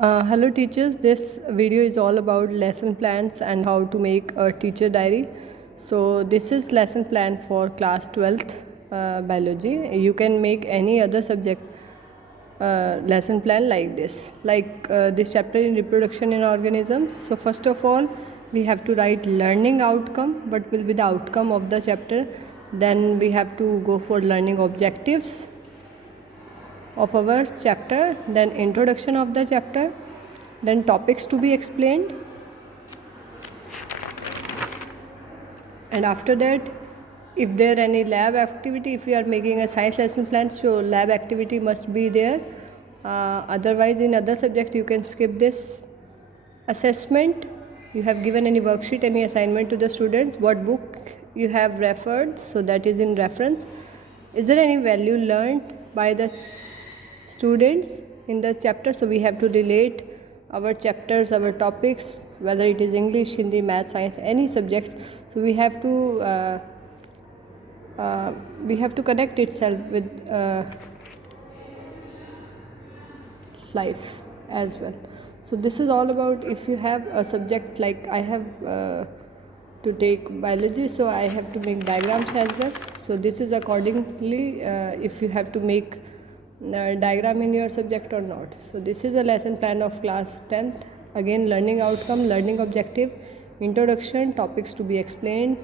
Hello teachers, this video is all about lesson plans and how to make a teacher diary. So this is lesson plan for class 12th biology. You can make any other subject lesson plan like this. This chapter in reproduction in organisms. So first of all, we have to write learning outcome, what will be the outcome of the chapter. Then we have to go for learning objectives of our chapter, then introduction of the chapter, then topics to be explained, and after that, if there any lab activity, if we are making a science lesson plan, so lab activity must be there. Otherwise in other subjects you can skip this. Assessment, you have given any worksheet, any assignment to the students, what book you have referred, so that is in reference. Is there any value learned by the students in the chapter? So we have to relate our chapters, our topics, whether it is English, Hindi, math, science, any subject. So we have to connect itself with life as well. So this is all about, if you have a subject like I have to take biology, so I have to make diagrams as well. So this is accordingly if you have to make diagram in your subject or not. So this is a lesson plan of class 10th. Again, learning outcome, learning objective, introduction, topics to be explained.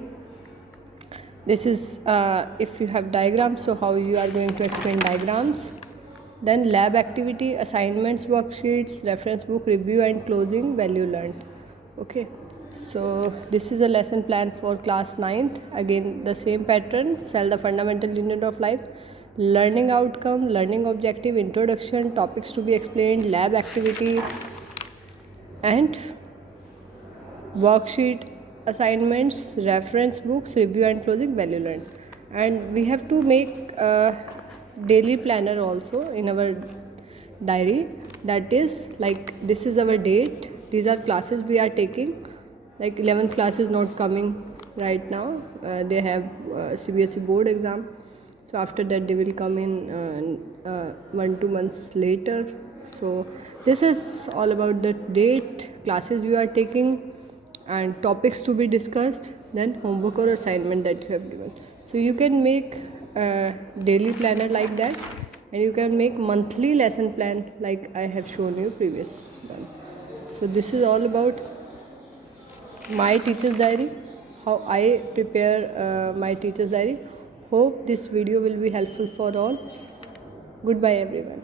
This is if you have diagrams, so how you are going to explain diagrams. Then lab activity, assignments, worksheets, reference book, review and closing, value learned. Okay, so this is a lesson plan for class 9th. Again, the same pattern: cell the fundamental unit of life, learning outcome, learning objective, introduction, topics to be explained, lab activity, and worksheet, assignments, reference books, review and closing, value learned. And we have to make a daily planner also in our diary. That is, like, this is our date, these are classes we are taking. Like 11th class is not coming right now, they have CBSE board exam. So after that they will come in 1-2 months later. So this is all about the date, classes you are taking, and topics to be discussed, then homework or assignment that you have given. So you can make a daily planner like that, and you can make monthly lesson plan like I have shown you previous one. So this is all about my teacher's diary, how I prepare my teacher's diary. Hope this video will be helpful for all. Goodbye everyone.